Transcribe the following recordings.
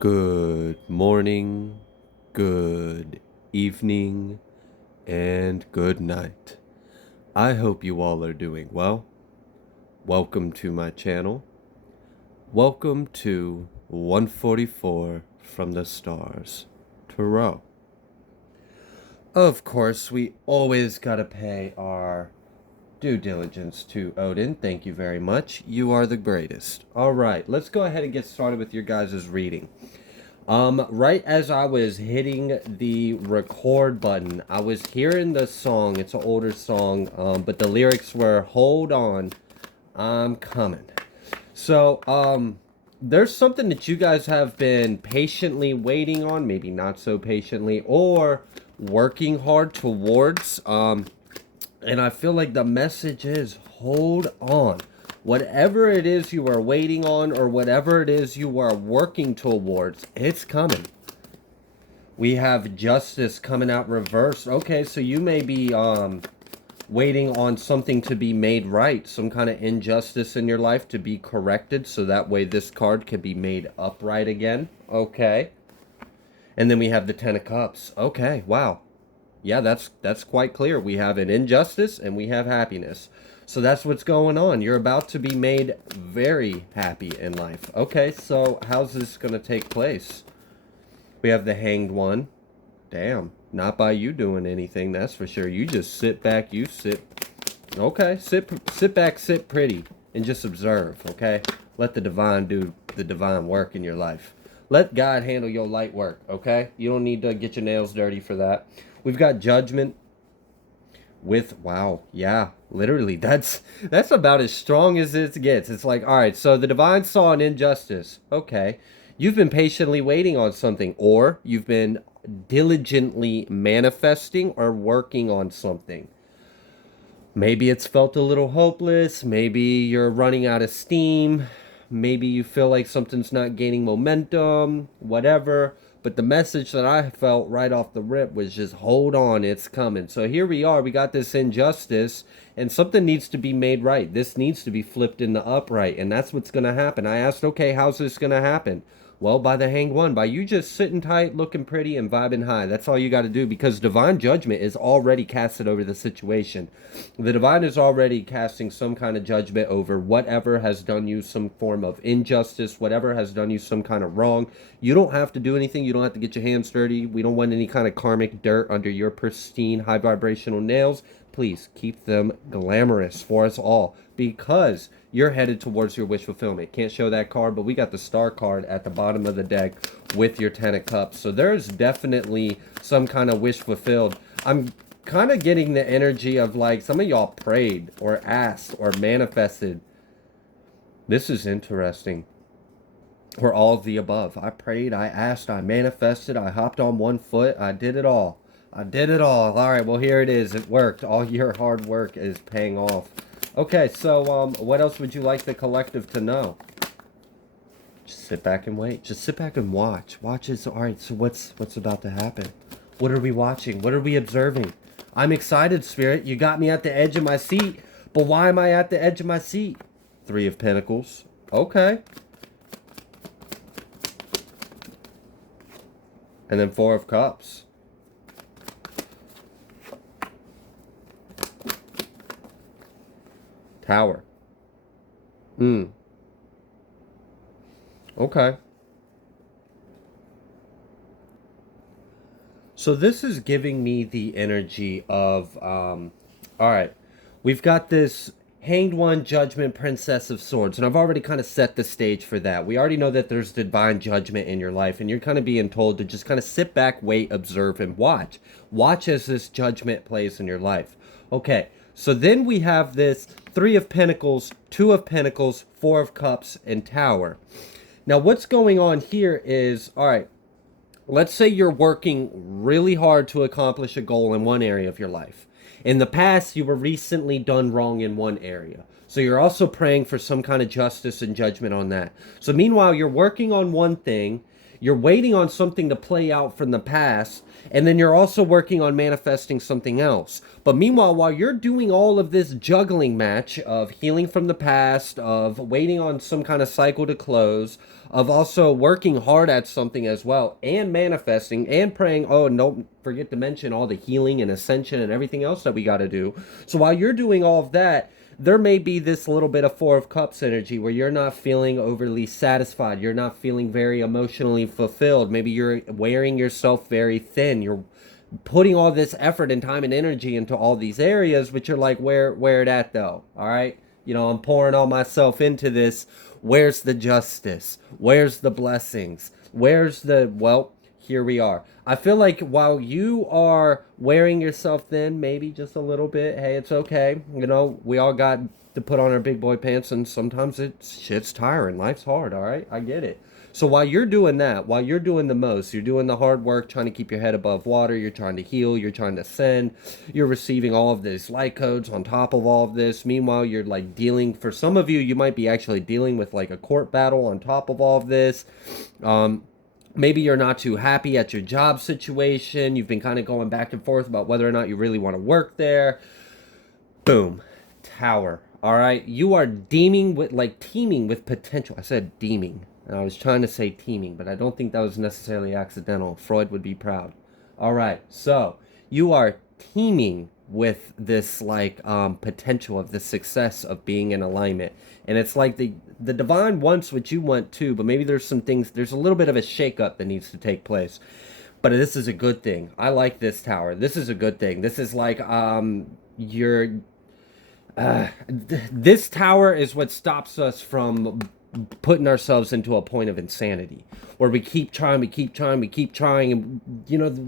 Good morning, good evening, and good night. I hope you all are doing well. Welcome to my channel. Welcome to 144 from the Stars, Tarot. Of course, we always gotta pay our due diligence to Odin. Thank you very much. You are the greatest. All right, let's go ahead and get started with your guys' reading. Right as I was hitting the record button, I was hearing the song. It's an older song, but the lyrics were, "Hold on, I'm coming." So, there's something that you guys have been patiently waiting on, maybe not so patiently, or working hard towards. And I feel like the message is, hold on. Whatever it is you are waiting on or whatever it is you are working towards, it's coming. We have justice coming out reversed. Okay, so you may be waiting on something to be made right, some kind of injustice in your life to be corrected, so that way this card can be made upright again. Okay. And then we have the Ten of Cups. Okay, wow. Yeah, that's quite clear. We have an injustice and we have happiness. So that's what's going on. You're about to be made very happy in life. Okay, so how's this going to take place? We have the Hanged One. Damn, not by you doing anything, that's for sure. You just sit back, you sit. Okay, sit back, sit pretty, and just observe, okay? Let the divine do the divine work in your life. Let God handle your light work, okay? You don't need to get your nails dirty for that. We've got Judgment with, wow, yeah, literally, that's about as strong as it gets. It's like, all right, so the divine saw an injustice. Okay, you've been patiently waiting on something, or you've been diligently manifesting or working on something. Maybe it's felt a little hopeless. Maybe you're running out of steam. Maybe you feel like something's not gaining momentum, whatever. But the message that I felt right off the rip was just, hold on, it's coming. So here we are. We got this injustice, and something needs to be made right. This needs to be flipped into upright, and that's what's going to happen. I asked, okay, how's this going to happen? Well, by the Hanged One, by you just sitting tight, looking pretty, and vibing high. That's all you got to do, because divine judgment is already casted over the situation. The divine is already casting some kind of judgment over whatever has done you some form of injustice, whatever has done you some kind of wrong. You don't have to do anything. You don't have to get your hands dirty. We don't want any kind of karmic dirt under your pristine, high vibrational nails. Please keep them glamorous for us all, because you're headed towards your wish fulfillment. Can't show that card, but we got the star card at the bottom of the deck with your Ten of Cups. So there's definitely some kind of wish fulfilled. I'm kind of getting the energy of like some of y'all prayed or asked or manifested. This is interesting. Or all of the above. I prayed, I asked, I manifested, I hopped on one foot, I did it all. I did it all. All right, well, here it is. It worked. All your hard work is paying off. Okay, so what else would you like the collective to know? Just sit back and wait. Just sit back and watch. Watch is, all right, so what's about to happen? What are we watching? What are we observing? I'm excited, Spirit. You got me at the edge of my seat. But why am I at the edge of my seat? Three of Pentacles. Okay. And then Four of Cups. Tower. Okay. So this is giving me the energy of, all right, we've got this Hanged One, Judgment, Princess of Swords, and I've already kind of set the stage for that. We already know that there's divine judgment in your life, and you're kind of being told to just kind of sit back, wait, observe, and watch. Watch as this judgment plays in your life. Okay, so then we have this Three of Pentacles, Two of Pentacles, Four of Cups, and Tower. Now, what's going on here is, all right, let's say you're working really hard to accomplish a goal in one area of your life. In the past, you were recently done wrong in one area. So you're also praying for some kind of justice and judgment on that. So meanwhile, you're working on one thing. You're waiting on something to play out from the past, and then you're also working on manifesting something else. But meanwhile, while you're doing all of this juggling match of healing from the past, of waiting on some kind of cycle to close, of also working hard at something as well, and manifesting and praying. Oh, and don't forget to mention all the healing and ascension and everything else that we got to do. So while you're doing all of that, there may be this little bit of Four of Cups energy where you're not feeling overly satisfied. You're not feeling very emotionally fulfilled. Maybe you're wearing yourself very thin. You're putting all this effort and time and energy into all these areas, but you're like, where it at though? All right. I'm pouring all myself into this. Where's the justice? Where's the blessings? Well, here we are. I feel like while you are wearing yourself thin, maybe just a little bit, hey, it's okay. We all got to put on our big boy pants, and sometimes shit's tiring. Life's hard, all right? I get it. So while you're doing that, while you're doing the most, you're doing the hard work, trying to keep your head above water, you're trying to heal, you're trying to send, you're receiving all of these light codes on top of all of this. Meanwhile, you're like dealing, for some of you, you might be actually dealing with like a court battle on top of all of this. Maybe you're not too happy at your job situation. You've been kind of going back and forth about whether or not you really want to work there. Boom. Tower. All right. You are teeming with potential. I said deeming. And I was trying to say teeming, but I don't think that was necessarily accidental. Freud would be proud. All right. So you are teeming with this potential of the success of being in alignment. And it's like the divine wants what you want too, but maybe there's a little bit of a shakeup that needs to take place. But this is a good thing. I like this tower. This is a good thing. This is like this tower is what stops us from putting ourselves into a point of insanity where we keep trying, and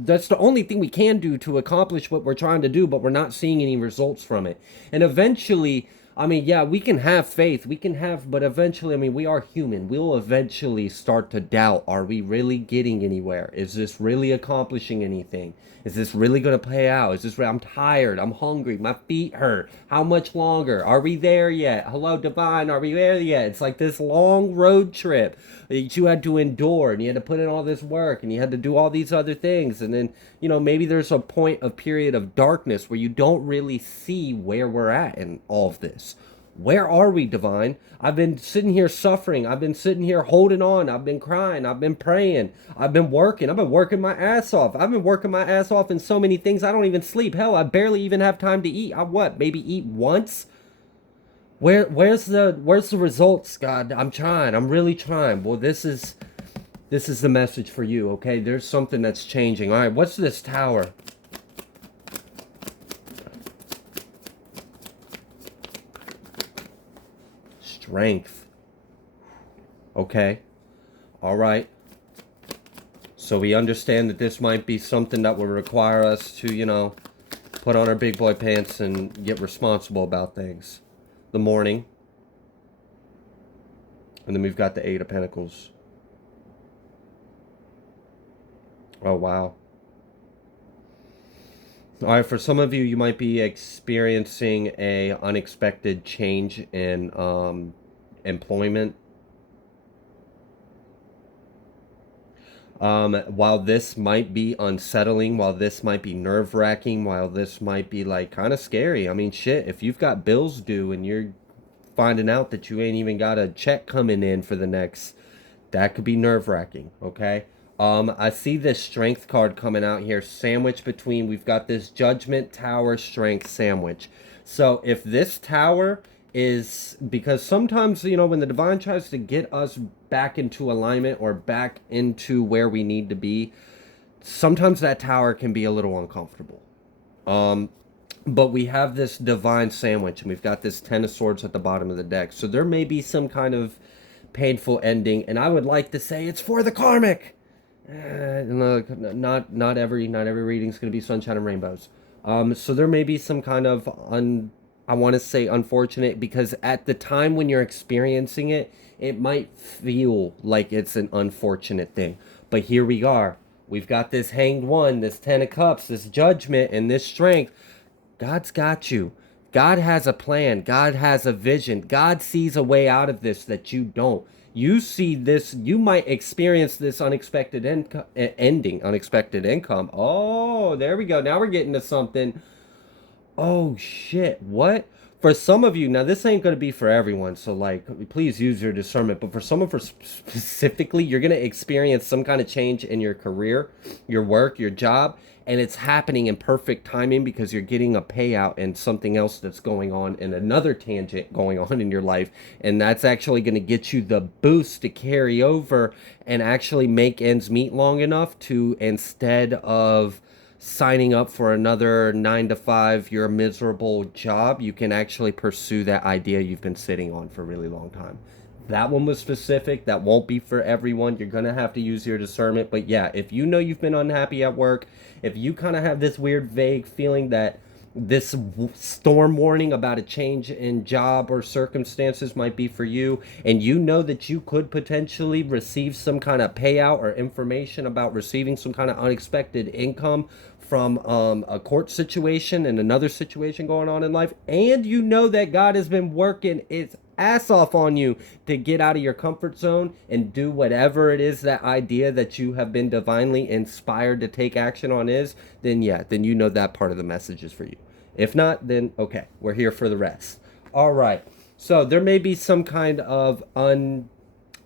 that's the only thing we can do to accomplish what we're trying to do, but we're not seeing any results from it. And eventually, yeah, we can have faith, but eventually, we are human. We'll eventually start to doubt, are we really getting anywhere? Is this really accomplishing anything? Is this really going to pay out? I'm tired, I'm hungry, my feet hurt. How much longer? Are we there yet? Hello, divine, are we there yet? It's like this long road trip that you had to endure, and you had to put in all this work, and you had to do all these other things, and then, maybe there's a period of darkness where you don't really see where we're at in all of this. Where are we, divine? I've been sitting here suffering. I've been sitting here holding on. I've been crying. I've been praying. I've been working. I've been working my ass off. I've been working my ass off in so many things. I don't even sleep. Hell, I barely even have time to eat. Maybe eat once? Where's the results, God? I'm trying. I'm really trying. Well, this is the message for you, okay? There's something that's changing. All right, what's this tower? Strength. Okay. All right. So we understand that this might be something that will require us to, put on our big boy pants and get responsible about things. The morning. And then we've got the Eight of Pentacles. Oh, wow. All right, for some of you, you might be experiencing a unexpected change in employment. While this might be unsettling, while this might be nerve-wracking, while this might be kind of scary. Shit, if you've got bills due and you're finding out that you ain't even got a check coming in for the next, that could be nerve-wracking, okay? I see this strength card coming out here, sandwiched between, we've got this judgment, tower, strength sandwich. So if this tower is, because sometimes, when the divine tries to get us back into alignment or back into where we need to be, sometimes that tower can be a little uncomfortable. But we have this divine sandwich, and we've got this Ten of Swords at the bottom of the deck. So there may be some kind of painful ending, and I would like to say it's for the karmic. Not every reading is going to be sunshine and rainbows. So there may be some kind of I want to say unfortunate, because at the time when you're experiencing it, it might feel like it's an unfortunate thing. But here we are. We've got this Hanged One, this Ten of Cups, this judgment, and this strength. God's got you. God has a plan. God has a vision. God sees a way out of this that you don't. You see this, you might experience this unexpected unexpected income. Oh, there we go. Now we're getting to something. Oh shit, what? For some of you, now this ain't gonna be for everyone, so like, please use your discernment. But for someone, for specifically, you're gonna experience some kind of change in your career, your work, your job, and it's happening in perfect timing because you're getting a payout and something else that's going on in another tangent going on in your life, and that's actually gonna get you the boost to carry over and actually make ends meet long enough to, instead of signing up for another 9 to 5, you're a miserable job, you can actually pursue that idea you've been sitting on for a really long time. That one was specific. That won't be for everyone. You're going to have to use your discernment. But yeah, if you know you've been unhappy at work, if you kind of have this weird, vague feeling that this storm warning about a change in job or circumstances might be for you, and you know that you could potentially receive some kind of payout or information about receiving some kind of unexpected income from a court situation and another situation going on in life, and you know that God has been working its ass off on you to get out of your comfort zone and do whatever it is that idea that you have been divinely inspired to take action on is, then yeah, then you know that part of the message is for you. If not, then okay, we're here for the rest. All right. So there may be some kind of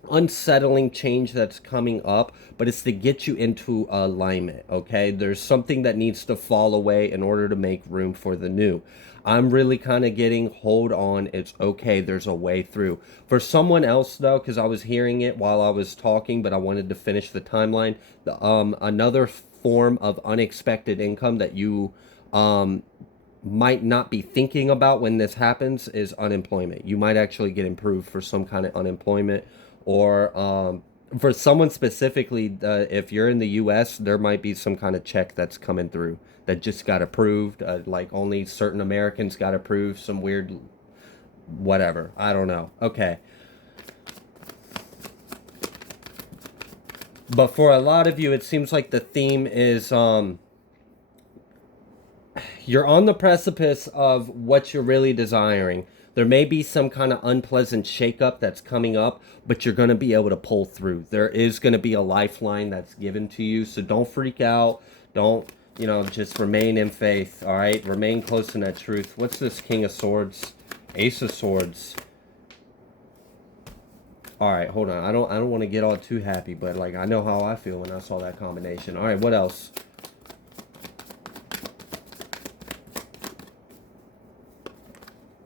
unsettling change that's coming up, but it's to get you into alignment, okay? There's something that needs to fall away in order to make room for the new. I'm really kind of getting, hold on, it's okay, there's a way through. For someone else though, because I was hearing it while I was talking, but I wanted to finish the timeline, another form of unexpected income that you might not be thinking about when this happens is unemployment. You might actually get improved for some kind of unemployment, or for someone specifically, if you're in the US, there might be some kind of check that's coming through that just got approved. Like only certain Americans got approved, some weird whatever. I don't know. Okay. But for a lot of you, it seems like the theme is you're on the precipice of what you're really desiring. There may be some kind of unpleasant shakeup that's coming up, but you're going to be able to pull through. There is going to be a lifeline that's given to you, so don't freak out. Don't, just remain in faith, all right? Remain close in that truth. What's this King of Swords? Ace of Swords. All right, hold on. I don't want to get all too happy, but like I know how I feel when I saw that combination. All right, what else?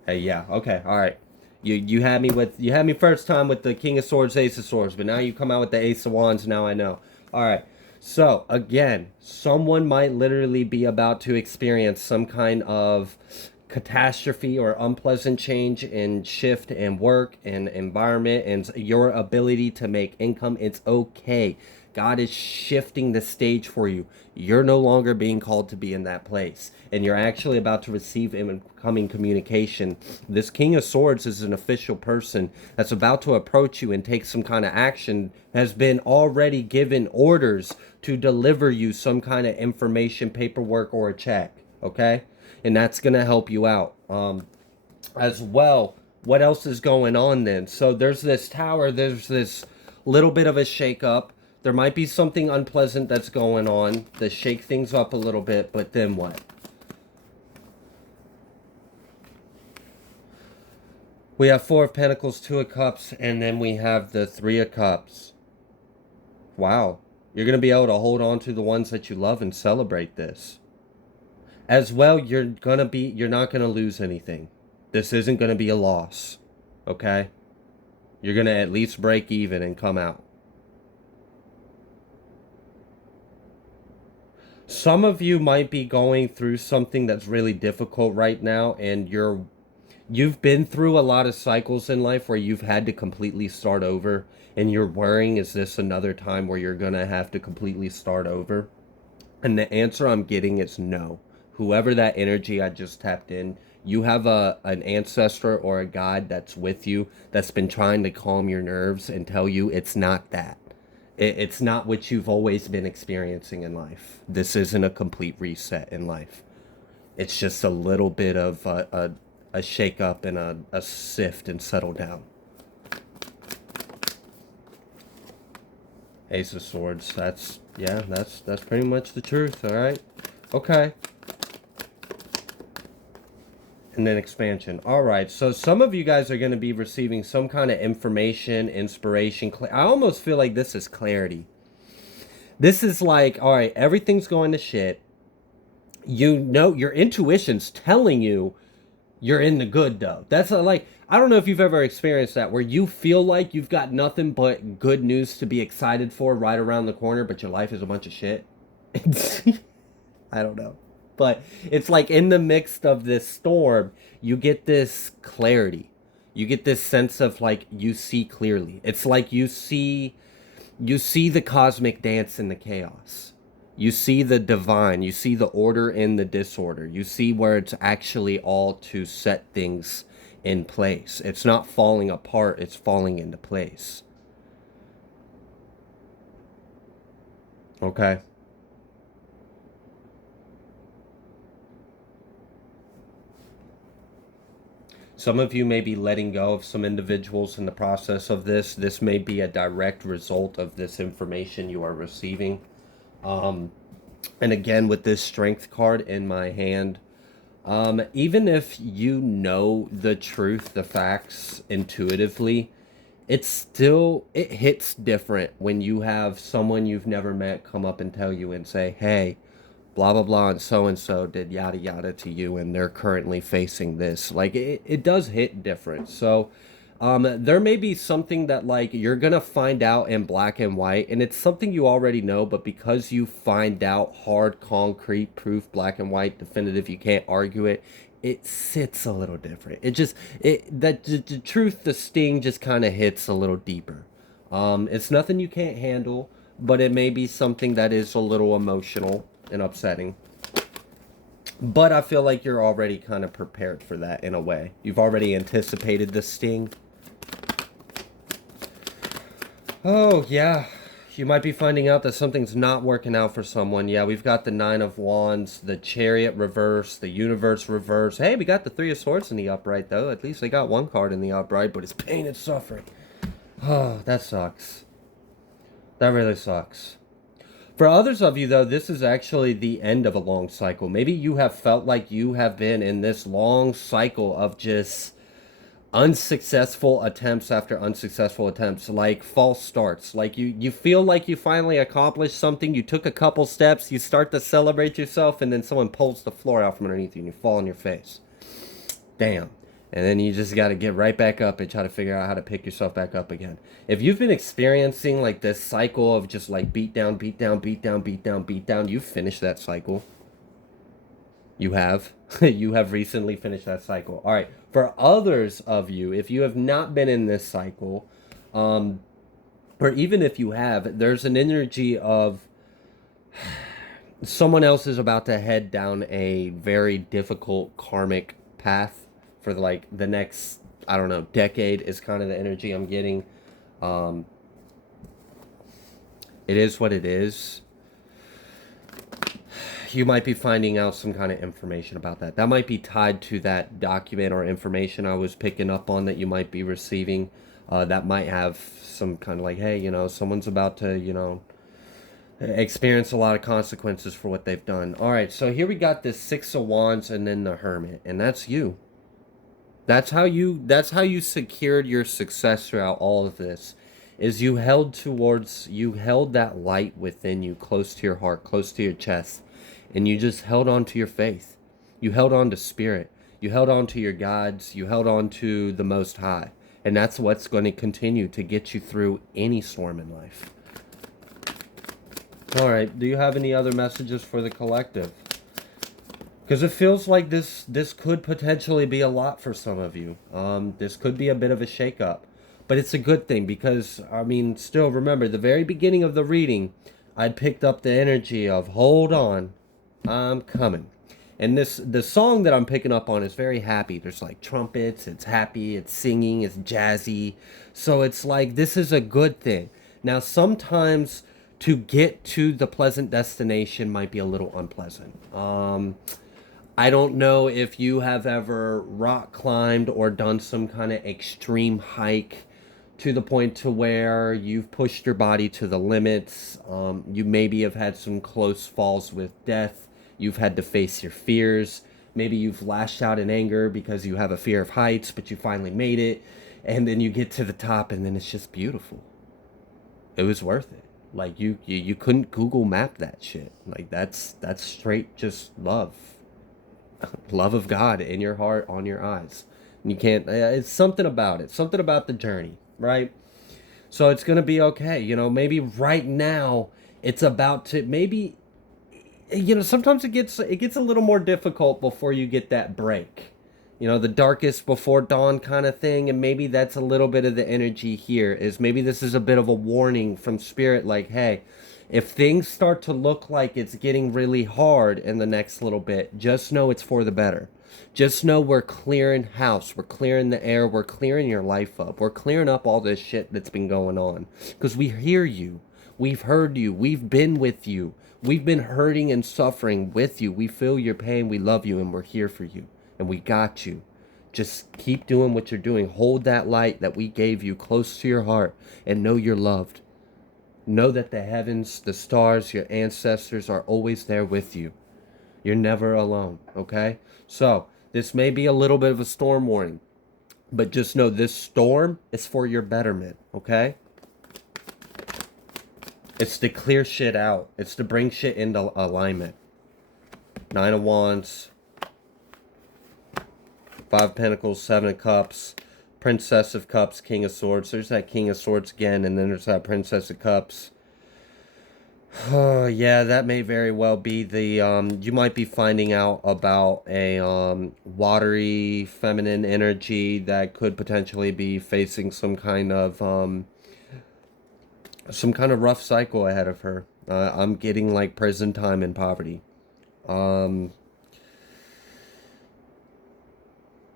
Hey, yeah, okay, all right. You had me first time with the King of Swords, Ace of Swords, but now you come out with the Ace of Wands. Now I know. All right. So again, someone might literally be about to experience some kind of catastrophe or unpleasant change in shift and work and environment and your ability to make income. It's okay. God is shifting the stage for you. You're no longer being called to be in that place, and you're actually about to receive incoming communication. This King of Swords is an official person that's about to approach you and take some kind of action, has been already given orders to deliver you some kind of information, paperwork, or a check, okay? And that's going to help you out. As well, what else is going on then? So there's this tower, there's this little bit of a shakeup. There might be something unpleasant that's going on to shake things up a little bit, but then what? We have Four of Pentacles, Two of Cups, and then we have the Three of Cups. Wow. You're going to be able to hold on to the ones that you love and celebrate this. As well, you're not going to lose anything. This isn't going to be a loss. Okay? You're going to at least break even and come out. Some of you might be going through something that's really difficult right now, and you've been through a lot of cycles in life where you've had to completely start over, and you're worrying, is this another time where you're going to have to completely start over? And the answer I'm getting is no. Whoever that energy I just tapped in, you have an ancestor or a God that's with you that's been trying to calm your nerves and tell you it's not that. It's not what you've always been experiencing in life. This isn't a complete reset in life. It's just a little bit of a shake up and a sift and settle down. Ace of Swords. That's pretty much the truth, all right? Okay. And then expansion. All right. So some of you guys are going to be receiving some kind of information, inspiration. I almost feel like this is clarity. This is like, all right, everything's going to shit. You know, your intuition's telling you you're in the good though. That's like, I don't know if you've ever experienced that where you feel like you've got nothing but good news to be excited for right around the corner, but your life is a bunch of shit. I don't know. But it's like in the midst of this storm, you get this clarity. You get this sense of like you see clearly. It's like you see the cosmic dance in the chaos. You see the divine, you see the order in the disorder. You see where it's actually all to set things in place. It's not falling apart, it's falling into place. Okay? Some of you may be letting go of some individuals in the process of this. This may be a direct result of this information you are receiving. Um, and again, with this strength card in my hand, even if you know the truth, the facts intuitively, it hits different when you have someone you've never met come up and tell you and say, hey, blah blah blah and so did yada yada to you and they're currently facing this. Like it does hit different. So there may be something that like you're gonna find out in black and white, and it's something you already know, but because you find out hard, concrete proof, black and white, definitive, you can't argue it, it sits a little different. It just it that the truth, the sting just kind of hits a little deeper. It's nothing you can't handle, but it may be something that is a little emotional and upsetting. But I feel like you're already kind of prepared for that in a way. You've already anticipated the sting. Oh, yeah. You might be finding out that something's not working out for someone. Yeah, we've got the Nine of Wands, the Chariot reverse, the Universe reverse. Hey, we got the Three of Swords in the upright, though. At least they got one card in the upright, but it's pain and suffering. Oh, that sucks. That really sucks. For others of you, though, this is actually the end of a long cycle. Maybe you have felt like you have been in this long cycle of just unsuccessful attempts after unsuccessful attempts, like false starts. Like you feel like you finally accomplished something, you took a couple steps, you start to celebrate yourself, and then someone pulls the floor out from underneath you and you fall on your face. Damn. And then you just got to get right back up and try to figure out how to pick yourself back up again. If you've been experiencing like this cycle of just like beat down, beat down, beat down, beat down, beat down, you've finished that cycle. You have. You have recently finished that cycle. All right. For others of you, if you have not been in this cycle, or even if you have, there's an energy of someone else is about to head down a very difficult karmic path for like the next, I don't know, decade is kind of the energy I'm getting. Um, it is what it is. You might be finding out some kind of information about that. That might be tied to that document or information I was picking up on that you might be receiving. That might have some kind of like, hey, you know, someone's about to, you know, experience a lot of consequences for what they've done. All right, so here we got this Six of Wands and then the Hermit, and that's you. That's how you secured your success throughout all of this. Is you held that light within you close to your heart, close to your chest, and you just held on to your faith. You held on to spirit. You held on to your gods. You held on to the Most High. And that's what's going to continue to get you through any storm in life. All right, do you have any other messages for the collective? Because it feels like this could potentially be a lot for some of you. This could be a bit of a shakeup. But it's a good thing because, I mean, still remember, the very beginning of the reading, I'd picked up the energy of, hold on, I'm coming. And the song that I'm picking up on is very happy. There's like trumpets, it's happy, it's singing, it's jazzy. So it's like, this is a good thing. Now, sometimes to get to the pleasant destination might be a little unpleasant. I don't know if you have ever rock climbed or done some kind of extreme hike to the point to where you've pushed your body to the limits. You maybe have had some close falls with death. You've had to face your fears. Maybe you've lashed out in anger because you have a fear of heights, but you finally made it. And then you get to the top, and then it's just beautiful. It was worth it. Like you couldn't Google map that shit. Like that's straight just love, love of God in your heart, on your eyes. And you can't. It's something about it. Something about the journey, right? So it's gonna be okay. You know, maybe right now it's about to maybe. You know, sometimes it gets a little more difficult before you get that break. You know, the darkest before dawn kind of thing, and maybe that's a little bit of the energy here. Is maybe this is a bit of a warning from spirit, like, hey, if things start to look like it's getting really hard in the next little bit, just know it's for the better. Just know we're clearing house, we're clearing the air, we're clearing your life up, we're clearing up all this shit that's been going on. Because we hear you, we've heard you, we've been with you, we've been hurting and suffering with you, we feel your pain, we love you, and we're here for you, and we got you. Just keep doing what you're doing. Hold that light that we gave you close to your heart and know you're loved. Know that the heavens, the stars, your ancestors are always there with you. You're never alone, okay? So, this may be a little bit of a storm warning, but just know this storm is for your betterment, okay? It's to clear shit out. It's to bring shit into alignment. Nine of Wands, Five of Pentacles, Seven of Cups, Princess of Cups, King of Swords. There's that King of Swords again, and then there's that Princess of Cups. Oh, yeah, that may very well be the, you might be finding out about a, watery, feminine energy that could potentially be facing some kind of rough cycle ahead of her. I'm getting, like, prison time and poverty.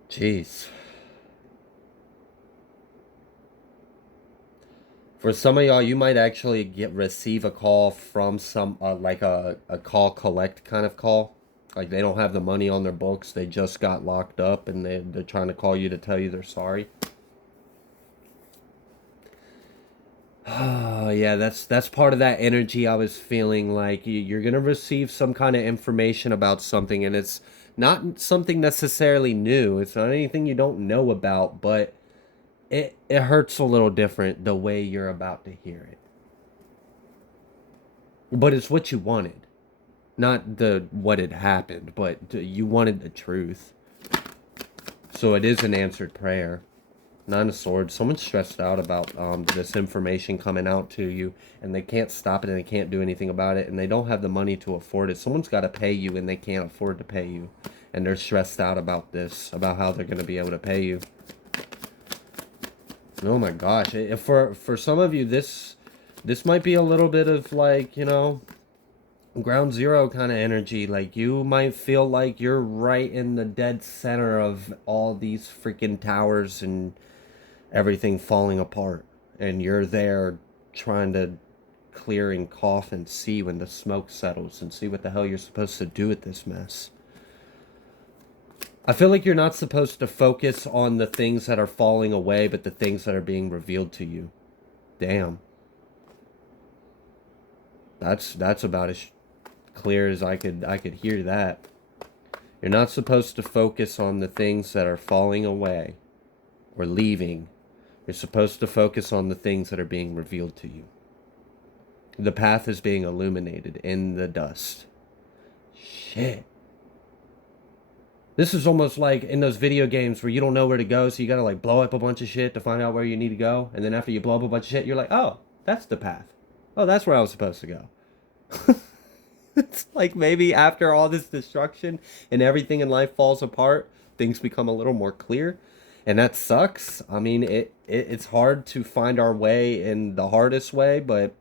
Jeez. For some of y'all, you might actually receive a call from some like a call collect kind of call. Like they don't have the money on their books, they just got locked up, and they're trying to call you to tell you they're sorry. Oh yeah, that's part of that energy I was feeling. Like you're gonna receive some kind of information about something, and it's not something necessarily new. It's not anything you don't know about, but it hurts a little different the way you're about to hear it. But it's what you wanted, not the what had happened, but you wanted the truth. So it is an answered prayer. Nine of Swords. Someone's stressed out about this information coming out to you, and they can't stop it, and they can't do anything about it, and they don't have the money to afford it. Someone's got to pay you, and they can't afford to pay you, and they're stressed out about this, about how they're going to be able to pay you. Oh my gosh! For some of you, this might be a little bit of like, you know, ground zero kind of energy. Like you might feel like you're right in the dead center of all these freaking towers and everything falling apart, and you're there trying to clear and cough and see when the smoke settles and see what the hell you're supposed to do with this mess. I feel like you're not supposed to focus on the things that are falling away, but the things that are being revealed to you. Damn. That's about as clear as I could hear that. You're not supposed to focus on the things that are falling away or leaving. You're supposed to focus on the things that are being revealed to you. The path is being illuminated in the dust. Shit. This is almost like in those video games where you don't know where to go, so you gotta like blow up a bunch of shit to find out where you need to go, and then after you blow up a bunch of shit, you're like, oh, that's the path. Oh, that's where I was supposed to go. It's like maybe after all this destruction and everything in life falls apart, things become a little more clear. And that sucks. I mean, it's hard to find our way in the hardest way, but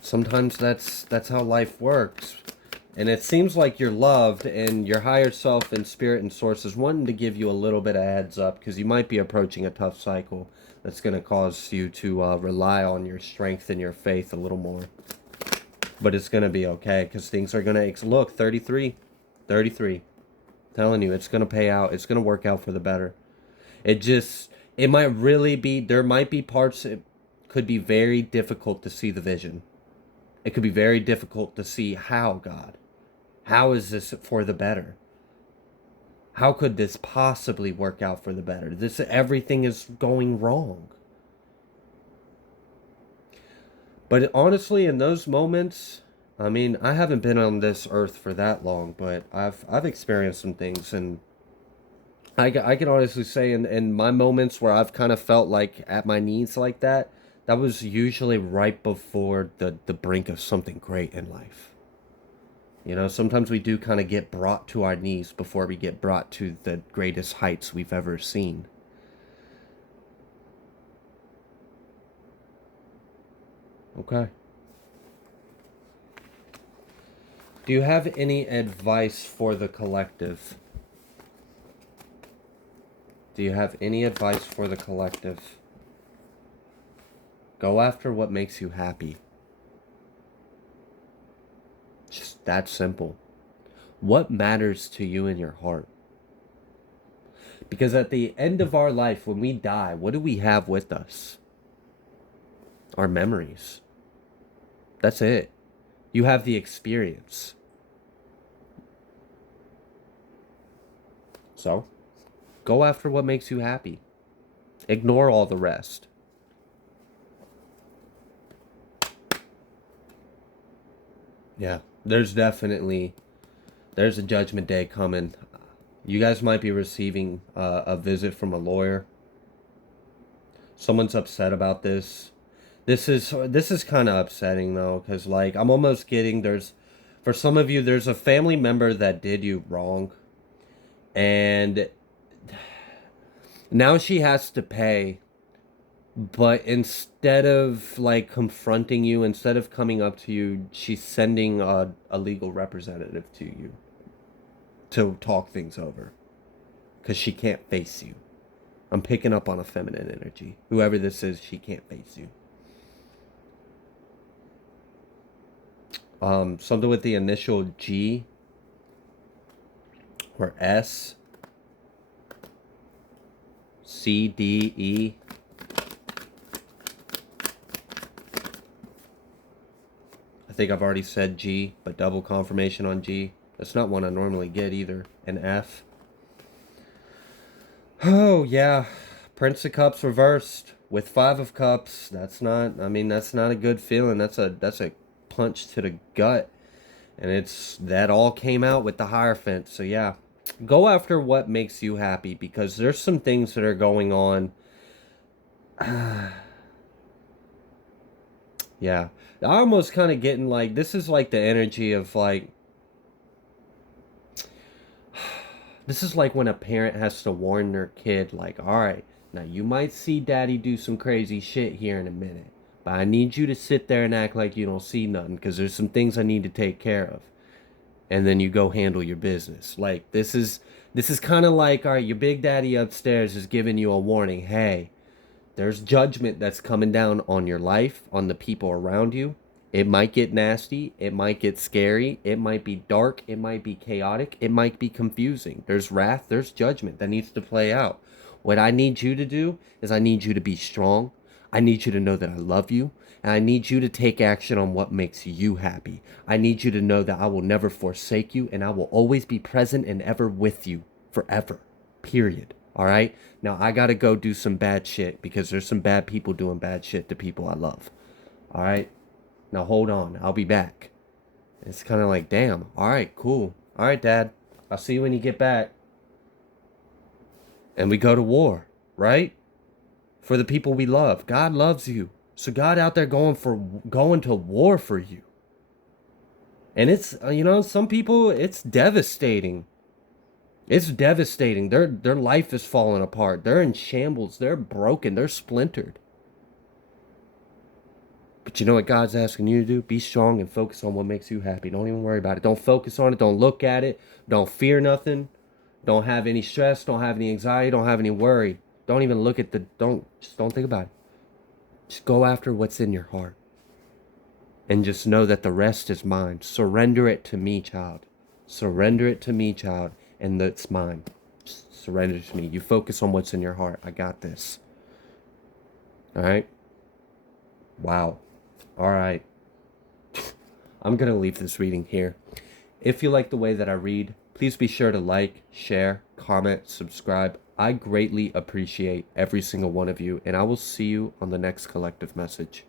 sometimes that's how life works. And it seems like you're loved, and your higher self and spirit and source is wanting to give you a little bit of heads up, because you might be approaching a tough cycle that's going to cause you to rely on your strength and your faith a little more. But it's going to be okay, because things are going to... Look, 33. Telling you, it's going to pay out. It's going to work out for the better. It just... It might really be, there might be parts it could be very difficult to see the vision. It could be very difficult to see how, God. How is this for the better? How could this possibly work out for the better? This everything is going wrong. But honestly, in those moments, I mean, I haven't been on this earth for that long, but I've experienced some things, and I can honestly say in my moments where I've kind of felt like at my knees like that, that was usually right before the brink of something great in life. You know, sometimes we do kind of get brought to our knees before we get brought to the greatest heights we've ever seen. Okay. Do you have any advice for the collective? Do you have any advice for the collective? Go after what makes you happy. Just that simple. What matters to you in your heart? Because at the end of our life, when we die, what do we have with us? Our memories. That's it. You have the experience. So, go after what makes you happy. Ignore all the rest. Yeah, there's a judgment day coming. You guys might be receiving a visit from a lawyer. Someone's upset about this. This is kind of upsetting though, because like I'm almost getting for some of you there's a family member that did you wrong, and now she has to pay. But instead of like confronting you, instead of coming up to you, she's sending a legal representative to you to talk things over because she can't face you. I'm picking up on a feminine energy. Whoever this is, she can't face you. Something with the initial G or S, C, D, E. I think I've already said G, but double confirmation on G. That's not one I normally get either. An F. Oh, yeah. Prince of Cups reversed with Five of Cups. That's not a good feeling. That's a punch to the gut. And that all came out with the Hierophant. So yeah, go after what makes you happy, because there's some things that are going on. Yeah. I almost kind of getting like, this is like the energy of like, this is like when a parent has to warn their kid, like, all right, now you might see daddy do some crazy shit here in a minute, but I need you to sit there and act like you don't see nothing, because there's some things I need to take care of. And then you go handle your business. Like, this is kind of like, all right, your big daddy upstairs is giving you a warning. Hey, there's judgment that's coming down on your life, on the people around you. It might get nasty. It might get scary. It might be dark. It might be chaotic. It might be confusing. There's wrath. There's judgment that needs to play out. What I need you to do is I need you to be strong. I need you to know that I love you. And I need you to take action on what makes you happy. I need you to know that I will never forsake you, and I will always be present and ever with you forever. Period. All right? Now I got to go do some bad shit, because there's some bad people doing bad shit to people I love. All right? Now hold on. I'll be back. It's kind of like, damn. All right, cool. All right, Dad. I'll see you when you get back. And we go to war, right? For the people we love. God loves you. So God out there going to war for you. And it's, some people, it's devastating. It's devastating. Their life is falling apart. They're in shambles. They're broken. They're splintered. But you know what God's asking you to do? Be strong and focus on what makes you happy. Don't even worry about it. Don't focus on it. Don't look at it. Don't fear nothing. Don't have any stress. Don't have any anxiety. Don't have any worry. Don't even look at just don't think about it. Just go after what's in your heart. And just know that the rest is mine. Surrender it to me, child. Surrender it to me, child. And it's mine. Just surrender it to me. You focus on what's in your heart. I got this. All right? Wow. All right. I'm going to leave this reading here. If you like the way that I read, please be sure to like, share, comment, subscribe. I greatly appreciate every single one of you, and I will see you on the next collective message.